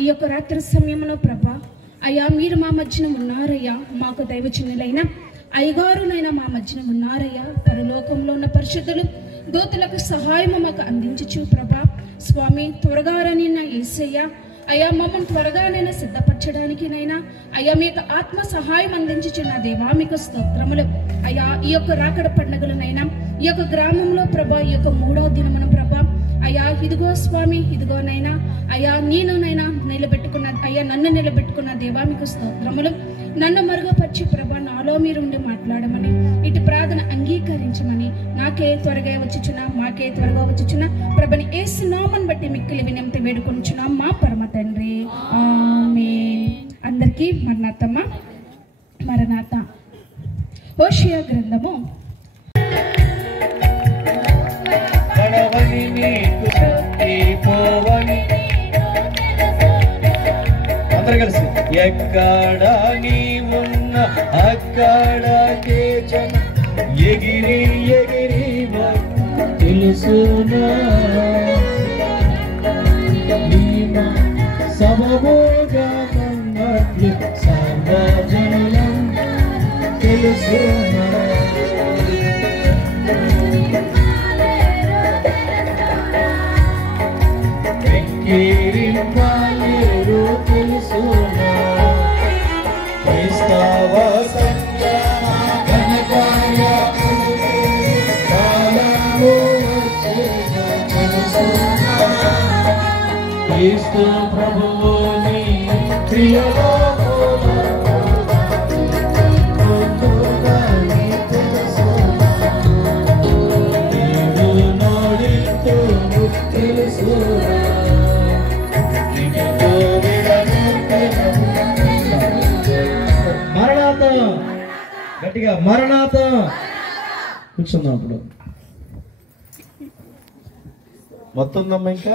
ఈ యొక్క రాత్రి సమయంలో ప్రభా అయ్యా మీరు మా మధ్యన ఉన్నారయ్యా. మాకు దైవజనులైన అయ్యగారునైనా మా మధ్యన ఉన్నారయ్యా. పరలోకంలో ఉన్న పరిశుద్ధులు దూతలకు సహాయము మాకు అందించచ్చు ప్రభా. స్వామి త్వరగా రని నా యేసయ్య అయ్యా మమ్మల్ని త్వరగానైనా సిద్ధపరచడానికినైనా అయ్యా మీకు ఆత్మ సహాయం అందించుచున్న దేవా మీకు స్తోత్రములు. అయ్యా ఈ యొక్క రాకడ పండుగలనైనా ఈ యొక్క గ్రామంలో ప్రభా ఈ యొక్క 3వ దినమున ప్రభా అయ్యా ఇదిగో స్వామి ఇదిగోనైనా అయ్యా నేనునైనా నిలబెట్టుకున్న అయ్యా నన్ను నిలబెట్టుకున్న దేవా మీకు స్తోత్రములు. నన్ను మరుగుపరిచి ప్రభా నాలో మీరుండి మాట్లాడమని ఇటు ప్రార్థన అంగీకరించమని నాకే త్వరగా వచ్చుచున్నా మాకే త్వరగా వచ్చుచున్నా ప్రభుని యేసు నామమును బట్టి మిక్కిలి వినమ్రత వేడుకొనుచున్నాం మా పరమ తండ్రి ఆమేన్. అందరికీ మరణాత. హోషేయ గ్రంథము అందరూ కలిసి ఎక్కడ నీవున్న అక్కడకే జన ఎగిరి ఎగిరి తెలుసునా నీమా సమముగా ఉన్నట్లు సర్వజనులం తెలుసునా ఎగిరింపాలేరు తెలుసునా క్రైస్తవ సంఘమా ఘనకార్య కాలము వచ్చేను తెలుసునా క్రీస్తు ప్రభువుని ప్రియలోకుల గట్టిగా మరణాత కూర్చుందాం. అప్పుడు మొత్తం ఉందమ్మా. ఇంకా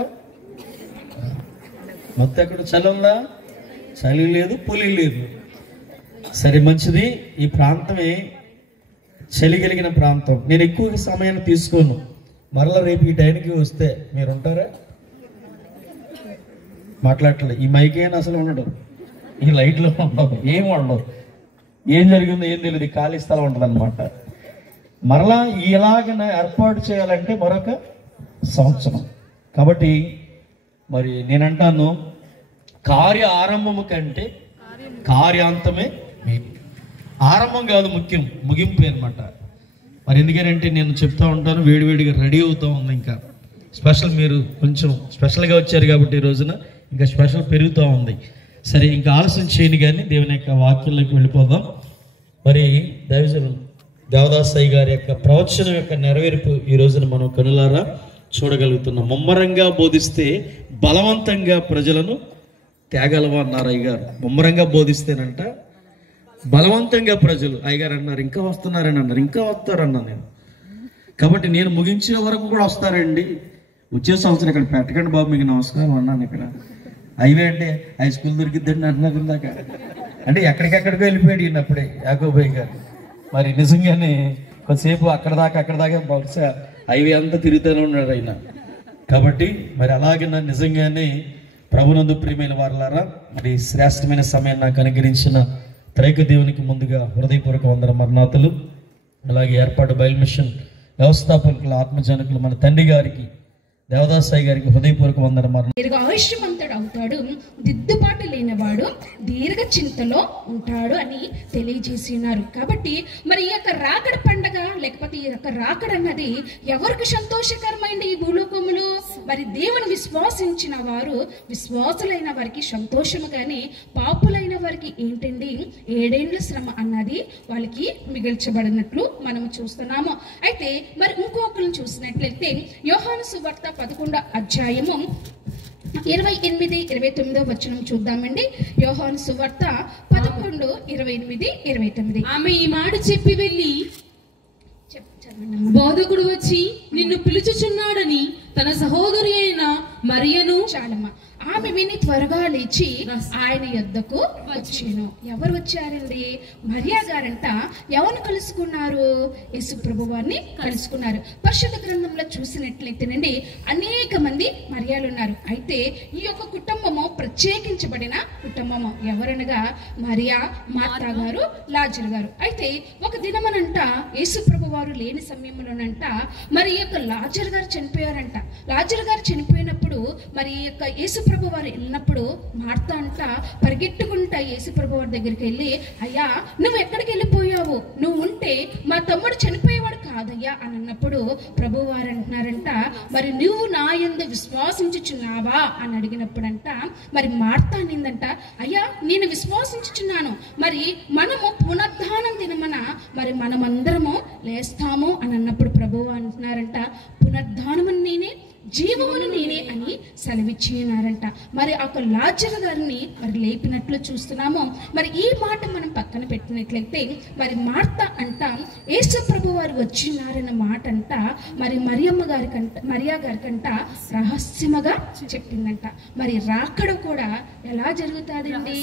మొత్తం ఎక్కడ చలి ఉందా? చలి లేదు, పులి లేదు. సరే మంచిది. ఈ ప్రాంతమే చలి కలిగిన ప్రాంతం. నేను ఎక్కువ సమయాన్ని తీసుకోను. మరలా రేపు ఈ టైంకి వస్తే మీరు ఉంటారా? మాట్లాడలేదు. ఈ మైక్ అయినా అసలు ఉండడు, ఈ లైట్లో ఉండవు, ఏం ఉండవు. ఏం జరిగిందో ఏం తెలియదు. ఖాళీ స్థలం ఉంటుంది అనమాట. మరలా ఇలాగన ఏర్పాటు చేయాలంటే మరొక సంవత్సరం. కాబట్టి మరి నేనంటాను కార్య ఆరంభము కంటే కార్యాంతమే ఆరంభం కాదు ముఖ్యం, ముగింపు అనమాట. మరి ఎందుకంటే నేను చెప్తా ఉంటాను వేడివేడిగా రెడీ అవుతూ ఉంది. ఇంకా స్పెషల్ మీరు కొంచెం స్పెషల్గా వచ్చారు కాబట్టి ఈ రోజున ఇంకా స్పెషల్ పెరుగుతూ ఉంది. సరే ఇంకా ఆలస్యం చేయని కానీ దేవుని యొక్క వాక్యంలోకి వెళ్ళిపోదాం. మరి దైవజనులు దేవదాసయ్య గారి యొక్క ప్రవచనం యొక్క నెరవేర్పు ఈ రోజున మనం కనులారా చూడగలుగుతున్నాం. ముమ్మరంగా బోధిస్తే బలవంతంగా ప్రజలను తేగలవా అన్నారు అయ్యగారు. ముమ్మరంగా బోధిస్తేనంట బలవంతంగా ప్రజలు అయ్యగారు అన్నారు ఇంకా వస్తున్నారని అన్నారు. ఇంకా వస్తారన్నా నేను. కాబట్టి నేను ముగించిన వరకు కూడా వస్తారండి. వచ్చే సంవత్సరం ఇక్కడ పెట్టకండి బాబు మీకు నమస్కారం అన్నాను. ఇక్కడ హైవే అంటే హై స్కూల్ దొరికిద్దండి అంటున్నారు ఇందాక. అంటే ఎక్కడికెక్కడికో వెళ్ళిపోయాడు ఈయనప్పుడే యాకోబయ్య గారు. మరి నిజంగానే కొద్దిసేపు అక్కడ దాకా బహుశా హైవే అంతా తిరుగుతూనే ఉన్నాడు ఆయన. కాబట్టి మరి అలాగే నిజంగానే ప్రభునందు ప్రియమైన వారలారా మరి శ్రేష్టమైన సమయం నాకు అనుగ్రహించిన త్రైక దేవునికి ముందుగా హృదయపూర్వక వందన మరణాతలు. అలాగే ఏర్పాటు బయలు మిషన్ వ్యవస్థాపకుల ఆత్మజనకులు మన తండ్రి గారికి దేవదాసయ్య గారికి హృదయపూర్వక వందన మరణం. దీర్ఘాయుష్యమంతుడు అవుతాడు, దిద్దుబాటు లేనివాడు దీర్ఘ చింతలో ఉంటాడు అని తెలియజేసి ఉన్నారు. కాబట్టి మరి ఈ యొక్క రాకడ పండగ లేకపోతే ఈ యొక్క రాకడ అన్నది ఎవరికి సంతోషకరమైంది ఈ భూలోకములో? మరి దేవుని విశ్వాసించిన వారు విశ్వాసులైన వారికి సంతోషము, కానీ పాపులైన వారికి ఏంటండి 7 ఏళ్ల శ్రమ అన్నది వాళ్ళకి మిగిల్చబడినట్లు మనం చూస్తున్నాము. అయితే మరి ఇంకొకరిని చూసినట్లయితే యోహాను సువార్త 11వ అధ్యాయము 28-29 వచనం చూద్దామండి. యోహాను సువార్త 11:28-29. ఆమె ఈ మాట చెప్పి వెళ్ళి బోధకుడు వచ్చి నిన్ను పిలుచుచున్నాడని తన సహోదరి అయిన మరియను చాలమ్మ ఆమె విని త్వరగా లేచి ఆయన యొద్దకు వచ్చాను. ఎవరు వచ్చారండి? మరియా గారంట ఎవరు కలుసుకున్నారు? యేసు ప్రభు వారిని కలుసుకున్నారు. పరిశుద్ధ గ్రంథంలో చూసినట్లయితేనండి అనేక మంది మరియాలు ఉన్నారు. అయితే ఈ యొక్క కుటుంబము ప్రత్యేకించబడిన కుటుంబము. ఎవరనగా మరియా, మార్తా గారు, లాజరు గారు. అయితే ఒక దినమనంట యేసు ప్రభు వారు లేని సమయంలోనంట మరి ఈ యొక్క లాజరు గారు చనిపోయారంట. లాజరు గారు చనిపోయినప్పుడు మరి ఈ యొక్క యేసు ప్రభు వారు వెళ్ళినప్పుడు మార్తా అంట పరిగెట్టుకుంటా యేసు ప్రభు వారి దగ్గరికి వెళ్ళి, అయ్యా నువ్వు ఎక్కడికి వెళ్ళిపోయావు? నువ్వు ఉంటే మా తమ్ముడు చనిపోయేవాడు కాదయ్యా అని అన్నప్పుడు ప్రభు వారు అంటున్నారంట, మరి నువ్వు నా యందు విశ్వాసించుచున్నావా అని అడిగినప్పుడంట మరి మార్తా అనిందంట, అయ్యా నేను విశ్వాసించుచున్నాను, మరి మనము పునరుద్ధానం దినమన మరి మనమందరము లేస్తాము అని అన్నప్పుడు ప్రభు అంటున్నారంట, పునరుద్ధానము నేనే, జీవమును నేనే అని సెలవిచ్చినారంట. మరి ఆ లాజరు గారిని మరి లేపినట్లు చూస్తున్నాము. మరి ఈ మాట మనం పక్కన పెట్టినట్లయితే మరి మార్తా అంట యేసు ప్రభు వారు వచ్చినారన్న మాట అంట మరి మరియా గారికంట రహస్యముగా చెప్పిందంట. మరి రాకడ కూడా ఎలా జరుగుతుందండి?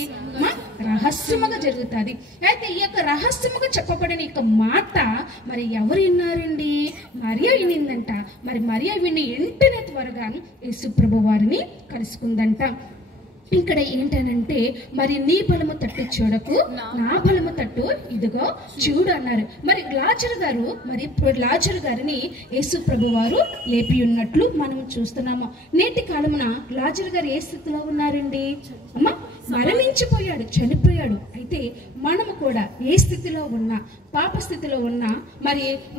రహస్యముగా జరుగుతుంది. అయితే ఈ యొక్క రహస్యముగా చెప్పబడిన ఈ మాట మరి ఎవరు విన్నారండి? మరియా వినిందంట. మరి మరియా విని వెంటనే త్వరగా యేసు ప్రభు వారిని కలుసుకుందంట. ఇక్కడ ఏంటనంటే మరి నీ బలము తట్టు చూడకు, నా బలము తట్టు ఇదిగో చూడు అన్నారు. మరి లాజరు గారిని యేసు ప్రభు వారు లేపి ఉన్నట్లు మనం చూస్తున్నాము. నేటి కాలమున లాజరు గారు ఏ స్థితిలో ఉన్నారండి? అమ్మ మరణించిపోయాడు, చనిపోయాడు. అయితే మనము కూడా ఏ స్థితిలో ఉన్నా, పాప స్థితిలో ఉన్నా,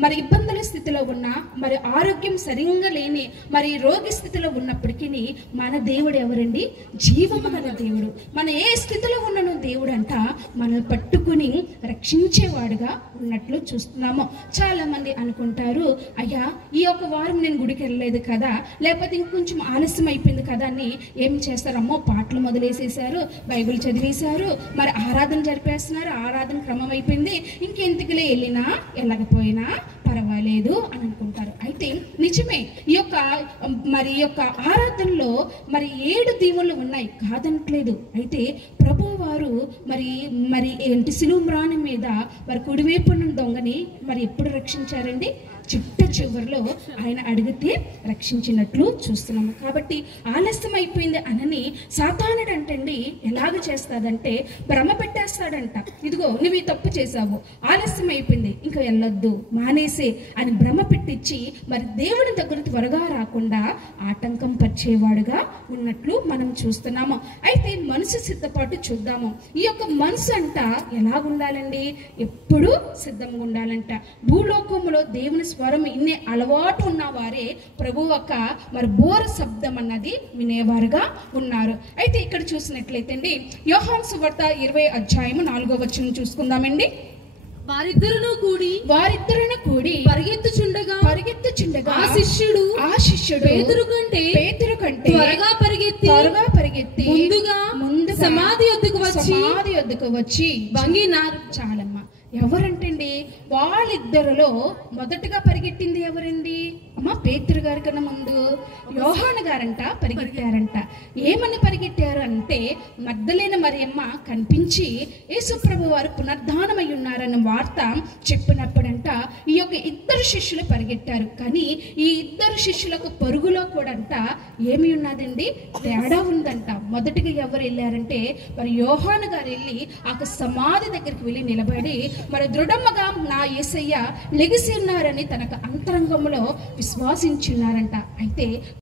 మరి ఇబ్బందుల స్థితిలో ఉన్నా, మరి ఆరోగ్యం సరిగ్గా లేని మరి రోగి స్థితిలో ఉన్నప్పటికీ మన దేవుడు ఎవరండి? జీవము గల దేవుడు. మన ఏ స్థితిలో ఉన్నను దేవుడు అంట మనల్ని పట్టుకుని రక్షించేవాడుగా ఉన్నట్లు చూస్తున్నాము. చాలా మంది అనుకుంటారు, అయ్యా ఈ ఒక వారం నేను గుడికి వెళ్ళలేదు కదా, లేకపోతే ఇంకొంచెం ఆలస్యం అయిపోయింది కదా అని ఏం చేస్తారమ్మో పాటలు మొదలేసేసారు, బైబిల్ చదివేశారు, మరి ఆరాధన జరిపేస్తున్నారు, ఆరాధన క్రమం అయిపోయింది, ఇంకెందుకులే వెళ్ళినా వెళ్ళకపోయినా పర్వాలేదు అని అనుకుంటారు. అయితే నిజమే ఈ యొక్క ఆరాధనలో మరి 7 దీవులు ఉన్నాయి కాదనట్లేదు. అయితే ప్రభు వారు మరి ఏంటి సిలువ మ్రాణి మీద మరి కుడివైపున దొంగని మరి ఎప్పుడు రక్షించారండి? చిట్ట చివరిలో ఆయన అడిగితే రక్షించినట్లు చూస్తున్నాము. కాబట్టి ఆలస్యం అయిపోయింది అనని సాతానుడు అంటండి ఎలాగ చేస్తాడంటే భ్రమ పెట్టేస్తాడంట. ఇదిగో నువ్వు ఈ తప్పు చేసావు, ఆలస్యం అయిపోయింది, ఇంకా వెళ్ళొద్దు, మానేసే అని భ్రమ పెట్టించి మరి దేవుని దగ్గర త్వరగా రాకుండా ఆటంకం పరిచేవాడుగా ఉన్నట్లు మనం చూస్తున్నాము. అయితే మనసు సిద్ధపాటు చూద్దాము. ఈ యొక్క మనసు అంట ఎలాగుండాలండి? ఎప్పుడూ సిద్ధంగా ఉండాలంట. భూలోకములో దేవుని స్వరం ఇన్నే అలవాటు ఉన్న వారే ప్రభు యొక్క మరి బోర శబ్దం అన్నది వినేవారుగా ఉన్నారు. అయితే ఇక్కడ చూసినట్లయితే అండి యోహాను సువార్త 20 అధ్యాయము 4వ వచనం చూసుకుందామండి. వారిద్దరును కూడి పరిగెత్తుచుండగా ఆ శిష్యుడు పేతురు కంటే త్వరగా పరిగెత్తి ముందుగా సమాధి యొద్దకు వచ్చి వంగినారు. చాలమ్మా. ఎవరంటండి? వాళ్ళిద్దరిలో మొదటగా పరిగెట్టింది ఎవరండి? అమ్మ పేతురు గారి కన్నా ముందు యోహాను గారంట పరిగెట్టారంట. ఏమని పరిగెట్టారు అంటే మగ్దలేన మరియమ్మ కనిపించి యేసు ప్రభు వారు పునరుద్ధానమై ఉన్నారన్న వార్త చెప్పినప్పుడంట ఈ యొక్క 2 శిష్యులు పరిగెట్టారు. కానీ ఈ 2 శిష్యులకు పరుగులో కూడా అంట ఏమి ఉన్నదండి? తేడా ఉందంట. మొదటిగా ఎవరు వెళ్ళారంటే మరి యోహాను గారు వెళ్ళి ఆ సమాధి దగ్గరికి వెళ్ళి నిలబడి మరి దృఢముగా నా యేసయ్య లెగిసి ఉన్నారని తనకు అంతరంగంలో విశ్వాసించున్నారంట. అయితే